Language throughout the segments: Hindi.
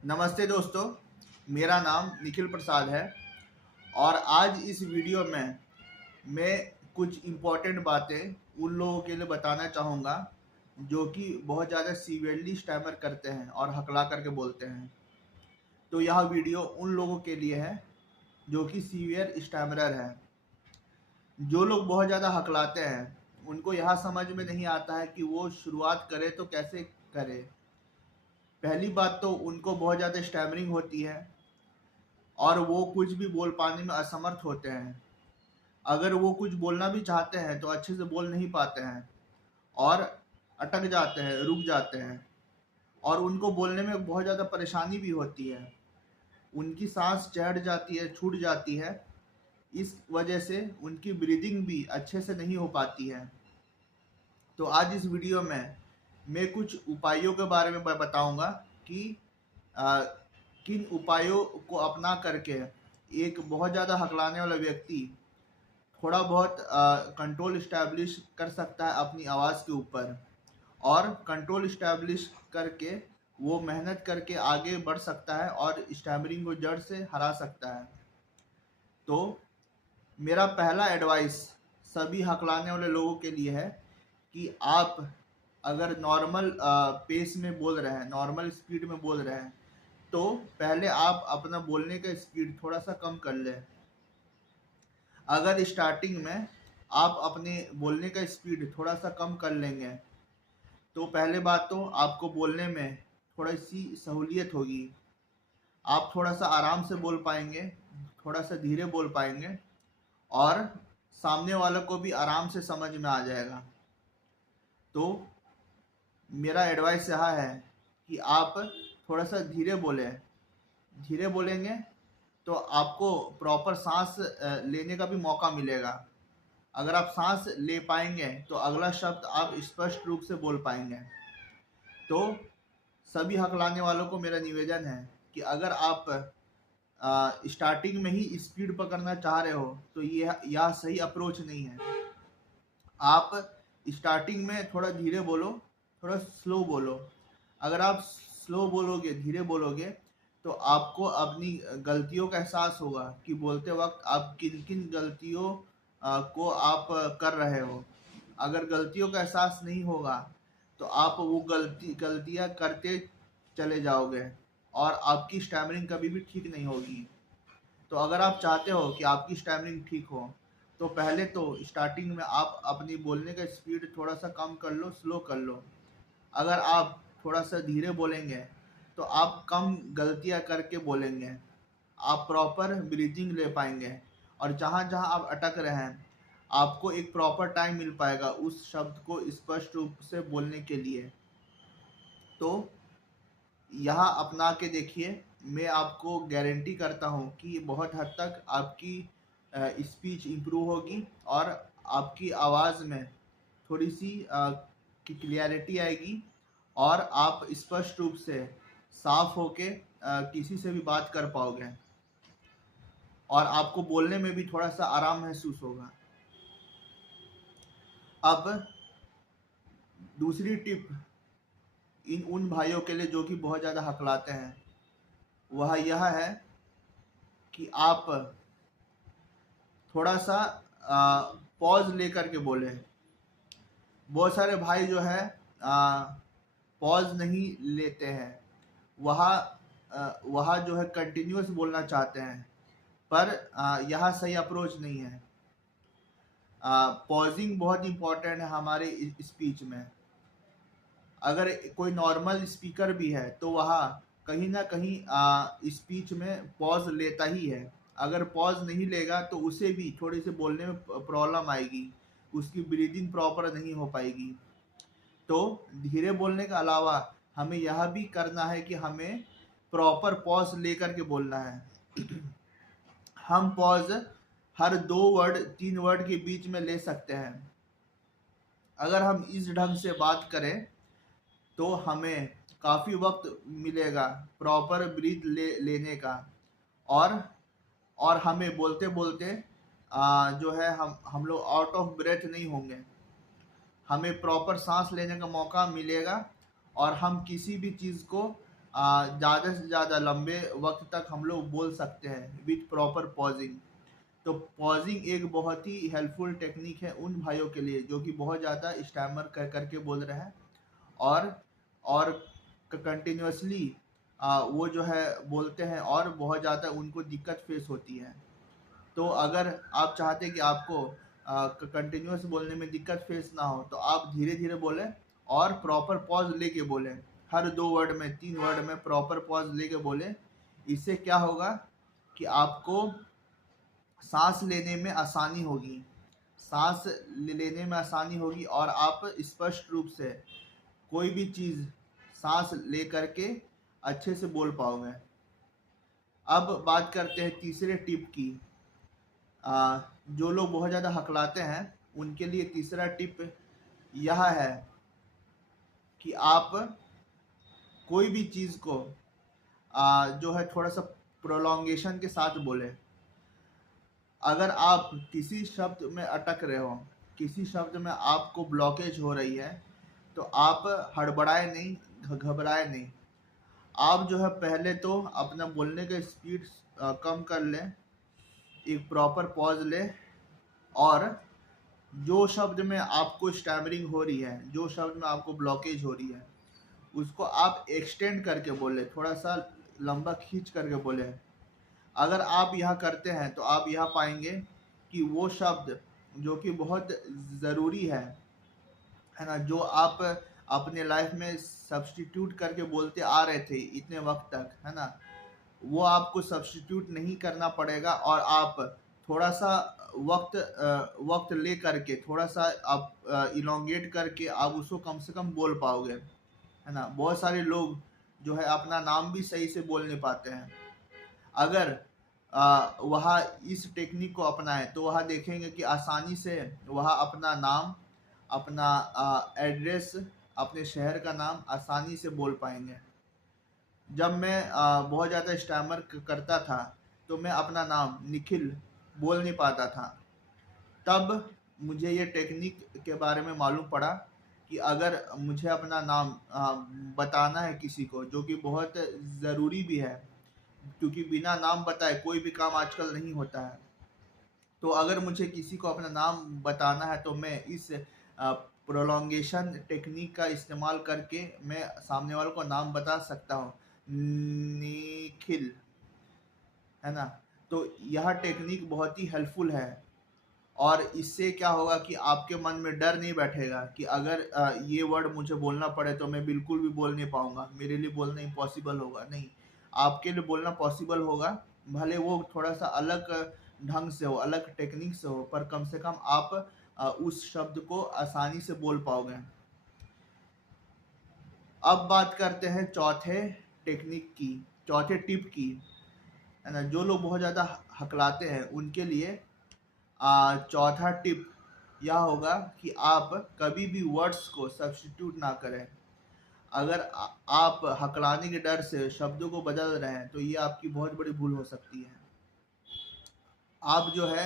नमस्ते दोस्तों, मेरा नाम निखिल प्रसाद है और आज इस वीडियो में मैं कुछ इम्पोर्टेंट बातें उन लोगों के लिए बताना चाहूँगा जो कि बहुत ज़्यादा सीवियरली स्टैमर करते हैं और हकला करके बोलते हैं। तो यह वीडियो उन लोगों के लिए है जो कि सीवियर स्टैमरर है। जो लोग बहुत ज़्यादा हकलाते हैं उनको यह समझ में नहीं आता है कि वो शुरुआत करे तो कैसे करे। पहली बात तो उनको बहुत ज़्यादा स्टैमरिंग होती है और वो कुछ भी बोल पाने में असमर्थ होते हैं। अगर वो कुछ बोलना भी चाहते हैं तो अच्छे से बोल नहीं पाते हैं और अटक जाते हैं, रुक जाते हैं और उनको बोलने में बहुत ज़्यादा परेशानी भी होती है। उनकी सांस चढ़ जाती है, छूट जाती है। इस वजह से उनकी ब्रीदिंग भी अच्छे से नहीं हो पाती है। तो आज इस वीडियो में मैं कुछ उपायों के बारे में बताऊंगा कि आ, किन उपायों को अपना करके एक बहुत ज़्यादा हकलाने वाला व्यक्ति थोड़ा बहुत कंट्रोल इस्टेब्लिश कर सकता है अपनी आवाज़ के ऊपर और कंट्रोल इस्टेब्लिश करके वो मेहनत करके आगे बढ़ सकता है और स्टैमरिंग को जड़ से हरा सकता है। तो मेरा पहला एडवाइस सभी हकलाने वाले लोगों के लिए है कि आप अगर नॉर्मल पेस में बोल रहे हैं, नॉर्मल स्पीड में बोल रहे हैं, तो पहले आप अपना बोलने का स्पीड थोड़ा सा कम कर लें। अगर स्टार्टिंग में आप अपने बोलने का स्पीड थोड़ा सा कम कर लेंगे तो पहले बात तो आपको बोलने में थोड़ी सी सहूलियत होगी। आप थोड़ा सा आराम से बोल पाएंगे, थोड़ा सा धीरे बोल पाएंगे और सामने वालों को भी आराम से समझ में आ जाएगा। तो मेरा एडवाइस यह है कि आप थोड़ा सा धीरे बोलें। धीरे बोलेंगे तो आपको प्रॉपर सांस लेने का भी मौका मिलेगा। अगर आप सांस ले पाएंगे तो अगला शब्द आप स्पष्ट रूप से बोल पाएंगे। तो सभी हकलाने वालों को मेरा निवेदन है कि अगर आप स्टार्टिंग में ही स्पीड पकड़ना चाह रहे हो तो यह सही अप्रोच नहीं है। आप स्टार्टिंग में थोड़ा धीरे बोलो, थोड़ा स्लो बोलो। अगर आप स्लो बोलोगे, धीरे बोलोगे तो आपको अपनी गलतियों का एहसास होगा कि बोलते वक्त आप किन किन गलतियों को आप कर रहे हो। अगर गलतियों का एहसास नहीं होगा तो आप वो गलतियां करते चले जाओगे और आपकी स्टैमरिंग कभी भी ठीक नहीं होगी। तो अगर आप चाहते हो कि आपकी स्टैमरिंग ठीक हो तो पहले तो स्टार्टिंग में आप अपनी बोलने का स्पीड थोड़ा सा कम कर लो, स्लो कर लो। अगर आप थोड़ा सा धीरे बोलेंगे तो आप कम गलतियां करके बोलेंगे, आप प्रॉपर ब्रीथिंग ले पाएंगे और जहाँ जहाँ आप अटक रहे हैं आपको एक प्रॉपर टाइम मिल पाएगा उस शब्द को स्पष्ट रूप से बोलने के लिए। तो यहाँ अपना के देखिए, मैं आपको गारंटी करता हूँ कि बहुत हद तक आपकी स्पीच इम्प्रूव होगी और आपकी आवाज़ में थोड़ी सी की क्लियरिटी आएगी और आप स्पष्ट रूप से साफ होके किसी से भी बात कर पाओगे और आपको बोलने में भी थोड़ा सा आराम महसूस होगा। अब दूसरी टिप इन उन भाइयों के लिए जो कि बहुत ज़्यादा हकलाते हैं, वह यह है कि आप थोड़ा सा पॉज लेकर के बोलें। बहुत सारे भाई जो है पॉज नहीं लेते हैं, वह जो है कंटिन्यूअस बोलना चाहते हैं, पर यह सही अप्रोच नहीं है। पॉजिंग बहुत इम्पोर्टेंट है हमारे स्पीच में। अगर कोई नॉर्मल स्पीकर भी है तो वह कहीं ना कहीं स्पीच में पॉज लेता ही है। अगर पॉज नहीं लेगा तो उसे भी थोड़ी सी बोलने में प्रॉब्लम आएगी, उसकी ब्रीदिंग प्रॉपर नहीं हो पाएगी। तो धीरे बोलने के अलावा हमें यह भी करना है कि हमें प्रॉपर पॉज लेकर के बोलना है। हम पॉज हर 2 वर्ड 3 वर्ड के बीच में ले सकते हैं। अगर हम इस ढंग से बात करें तो हमें काफ़ी वक्त मिलेगा प्रॉपर ब्रीथ लेने का और हमें बोलते बोलते जो है हम लोग आउट ऑफ ब्रेथ नहीं होंगे। हमें प्रॉपर सांस लेने का मौका मिलेगा और हम किसी भी चीज़ को ज़्यादा से ज़्यादा लंबे वक्त तक हम लोग बोल सकते हैं विथ प्रॉपर पॉजिंग। तो पॉजिंग एक बहुत ही हेल्पफुल टेक्निक है उन भाइयों के लिए जो कि बहुत ज़्यादा स्टैमर कर करके बोल रहे हैं और और कंटिन्यूसली वो जो है बोलते हैं और बहुत ज़्यादा उनको दिक्कत फेस होती है। तो अगर आप चाहते हैं कि आपको कंटिन्यूस बोलने में दिक्कत फेस ना हो तो आप धीरे धीरे बोलें और प्रॉपर पॉज लेके बोलें। हर 2 वर्ड में 3 वर्ड में प्रॉपर पॉज लेके बोलें। इससे क्या होगा कि आपको सांस लेने में आसानी होगी, सांस लेने में आसानी होगी और आप स्पष्ट रूप से कोई भी चीज़ सांस ले करके अच्छे से बोल पाओगे। अब बात करते हैं तीसरे टिप की। जो लोग बहुत ज़्यादा हकलाते हैं उनके लिए तीसरा टिप यह है कि आप कोई भी चीज़ को जो है थोड़ा सा प्रोलॉन्गेशन के साथ बोले। अगर आप किसी शब्द में अटक रहे हो, किसी शब्द में आपको ब्लॉकेज हो रही है, तो आप हड़बड़ाए नहीं, घबराए नहीं। आप जो है पहले तो अपना बोलने का स्पीड कम कर लें, एक प्रॉपर पॉज लें और जो शब्द में आपको स्टैमरिंग हो रही है, जो शब्द में आपको ब्लॉकेज हो रही है, उसको आप एक्सटेंड करके बोले, थोड़ा सा लंबा खींच करके बोले। अगर आप यह करते हैं तो आप यह पाएंगे कि वो शब्द जो कि बहुत ज़रूरी है ना, जो आप अपने लाइफ में सब्स्टिट्यूट करके बोलते आ रहे थे इतने वक्त तक, है ना, वो आपको सब्स्टिट्यूट नहीं करना पड़ेगा और आप थोड़ा सा वक्त ले करके थोड़ा सा आप इलोंगेट करके आप उसको कम से कम बोल पाओगे, है ना। बहुत सारे लोग जो है अपना नाम भी सही से बोल नहीं पाते हैं। अगर वह इस टेक्निक को अपनाएं तो वह देखेंगे कि आसानी से वह अपना नाम, अपना एड्रेस, अपने शहर का नाम आसानी से बोल पाएंगे। जब मैं बहुत ज़्यादा स्टैमर करता था तो मैं अपना नाम निखिल बोल नहीं पाता था। तब मुझे ये टेक्निक के बारे में मालूम पड़ा कि अगर मुझे अपना नाम बताना है किसी को, जो कि बहुत ज़रूरी भी है क्योंकि बिना नाम बताए कोई भी काम आजकल नहीं होता है। तो अगर मुझे किसी को अपना नाम बताना है तो मैं इस प्रोलॉन्गेशन टेक्निक का इस्तेमाल करके मैं सामने वालों को नाम बता सकता हूँ, निखिल, है ना। तो यह टेक्निक बहुत ही हेल्पफुल है और इससे क्या होगा कि आपके मन में डर नहीं बैठेगा कि अगर ये वर्ड मुझे बोलना पड़े तो मैं बिल्कुल भी बोल नहीं पाऊंगा, मेरे लिए बोलना इम्पॉसिबल होगा। नहीं, आपके लिए बोलना पॉसिबल होगा, भले वो थोड़ा सा अलग ढंग से हो, अलग टेक्निक से हो, पर कम से कम आप उस शब्द को आसानी से बोल पाओगे। अब बात करते हैं चौथे टेक्निक की, चौथे टिप की, है ना। जो लोग बहुत ज़्यादा हकलाते हैं उनके लिए चौथा टिप यह होगा कि आप कभी भी वर्ड्स को सब्स्टिट्यूट ना करें। अगर आप हकलाने के डर से शब्दों को बदल रहे हैं तो ये आपकी बहुत बड़ी भूल हो सकती है। आप जो है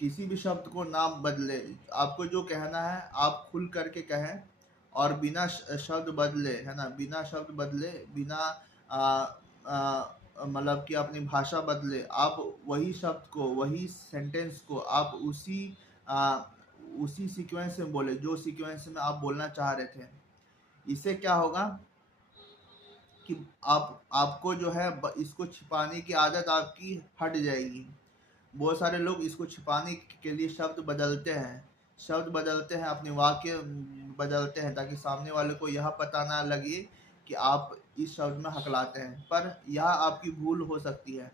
किसी भी शब्द को ना बदले, आपको जो कहना है आप खुल करके कहें और बिना शब्द बदले, है ना, बिना शब्द बदले, बिना मतलब कि अपनी भाषा बदले, आप वही शब्द को, वही सेंटेंस को आप उसी सीक्वेंस में बोले जो सीक्वेंस में आप बोलना चाह रहे थे। इससे क्या होगा कि आपको जो है इसको छिपाने की आदत आपकी हट जाएगी। बहुत सारे लोग इसको छिपाने के लिए शब्द बदलते हैं, अपने वाक्य बदलते हैं ताकि सामने वाले को यह पता ना लगे कि आप इस शब्द में हकलाते हैं, पर यह आपकी भूल हो सकती है।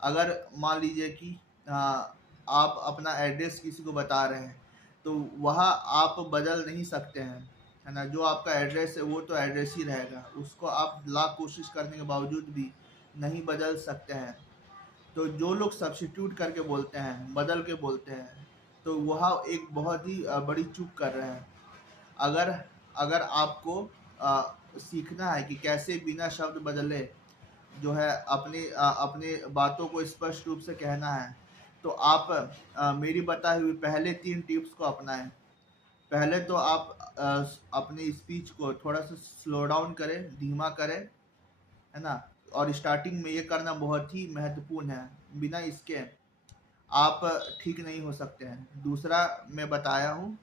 अगर मान लीजिए कि आप अपना एड्रेस किसी को बता रहे हैं तो वह आप बदल नहीं सकते हैं, है ना। जो आपका एड्रेस है वो तो एड्रेस ही रहेगा, उसको आप लाख कोशिश करने के बावजूद भी नहीं बदल सकते हैं। तो जो लोग सब्स्टिट्यूट करके बोलते हैं, बदल के बोलते हैं, तो वह एक बहुत ही बड़ी चूक कर रहे हैं। अगर अगर आपको सीखना है कि कैसे बिना शब्द बदले जो है अपने बातों को स्पष्ट रूप से कहना है, तो आप मेरी बताई हुई पहले 3 टिप्स को अपनाएं। पहले तो आप अपनी स्पीच को थोड़ा सा स्लो डाउन करें, धीमा करें है ना। और स्टार्टिंग में ये करना बहुत ही महत्वपूर्ण है, बिना इसके आप ठीक नहीं हो सकते हैं। दूसरा मैं बताया हूँ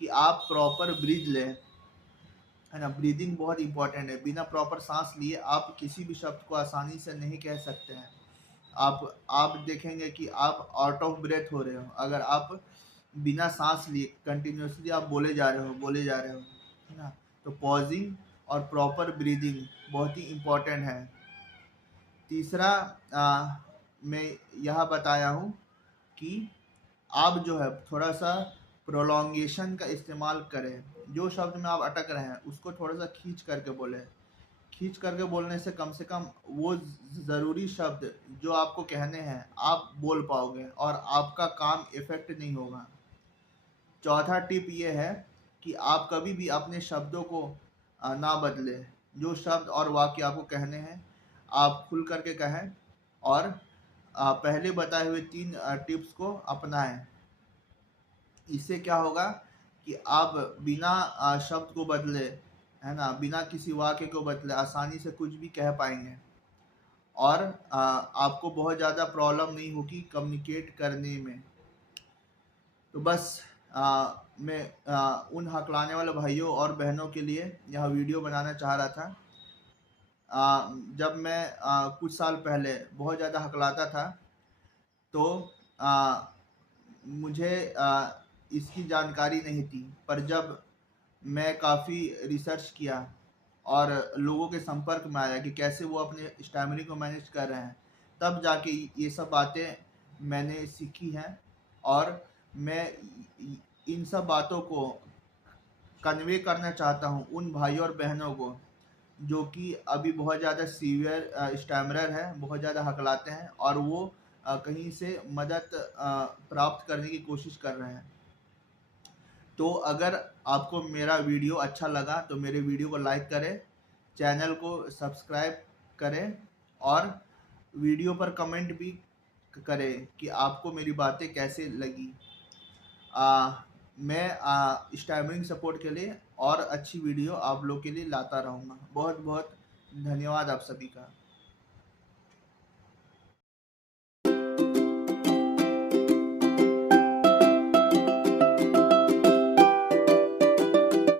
कि आप प्रॉपर ब्रीथ लें, है ना। ब्रीदिंग बहुत इंपॉर्टेंट है। बिना प्रॉपर सांस लिए आप किसी भी शब्द को आसानी से नहीं कह सकते हैं। आप देखेंगे कि आप आउट ऑफ ब्रेथ हो रहे हो अगर आप बिना सांस लिए कंटिन्यूसली आप बोले जा रहे हो, है ना। तो पॉजिंग और प्रॉपर ब्रीदिंग बहुत ही इम्पोर्टेंट है। तीसरा मैं यह बताया हूँ कि आप जो है थोड़ा सा प्रोलॉन्गेशन का इस्तेमाल करें। जो शब्द में आप अटक रहे हैं उसको थोड़ा सा खींच करके बोलें। खींच करके बोलने से कम वो ज़रूरी शब्द जो आपको कहने हैं आप बोल पाओगे और आपका काम इफ़ेक्ट नहीं होगा। चौथा टिप ये है कि आप कभी भी अपने शब्दों को ना बदलें। जो शब्द और वाक्य आपको कहने हैं आप खुल करके कहें और पहले बताए हुए 3 टिप्स को अपनाएं। इससे क्या होगा कि आप बिना शब्द को बदले, है ना, बिना किसी वाक्य को बदले आसानी से कुछ भी कह पाएंगे और आपको बहुत ज़्यादा प्रॉब्लम नहीं होगी कम्युनिकेट करने में। तो बस मैं उन हकलाने वाले भाइयों और बहनों के लिए यह वीडियो बनाना चाह रहा था। जब मैं कुछ साल पहले बहुत ज़्यादा हकलाता था तो मुझे इसकी जानकारी नहीं थी, पर जब मैं काफ़ी रिसर्च किया और लोगों के संपर्क में आया कि कैसे वो अपने स्टैमिना को मैनेज कर रहे हैं, तब जाके ये सब बातें मैंने सीखी हैं और मैं इन सब बातों को कन्वे करना चाहता हूँ उन भाइयों और बहनों को जो कि अभी बहुत ज़्यादा सीवियर स्टैमरर है, बहुत ज़्यादा हकलाते हैं और वो कहीं से मदद प्राप्त करने की कोशिश कर रहे हैं। तो अगर आपको मेरा वीडियो अच्छा लगा तो मेरे वीडियो को लाइक करें, चैनल को सब्सक्राइब करें और वीडियो पर कमेंट भी करें कि आपको मेरी बातें कैसे लगी। मैं स्टैमरिंग सपोर्ट के लिए और अच्छी वीडियो आप लोग के लिए लाता रहूँगा। बहुत बहुत धन्यवाद आप सभी का।